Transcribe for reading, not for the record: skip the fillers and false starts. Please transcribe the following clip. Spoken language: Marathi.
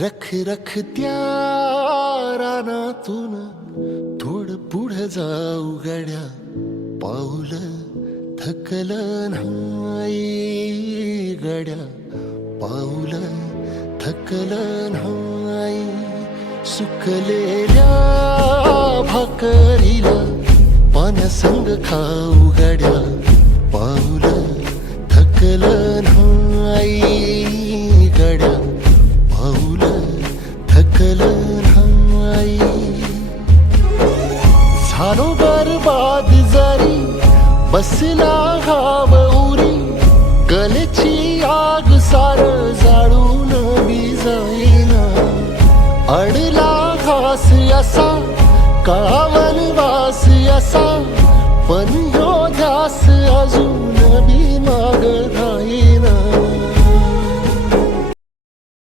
रख रख त्या रानातून थोडं पुढं जाऊ गड्या, पाऊल थकलं नाही गड्या, पाऊल थकलं नाही. सुकलेल्या भाकरीला पाण्यासंग खाऊ गड्या, पाऊल थकलं नाही गड्या, पाऊल थकलं नाही. झालो बरबाद जरी बसला घाव उरी, गलेची आग सार जाळून बी जाईना. अडला घास असा कावन वास असा, पण ह्यो ध्यास अजून बी माग राहीना.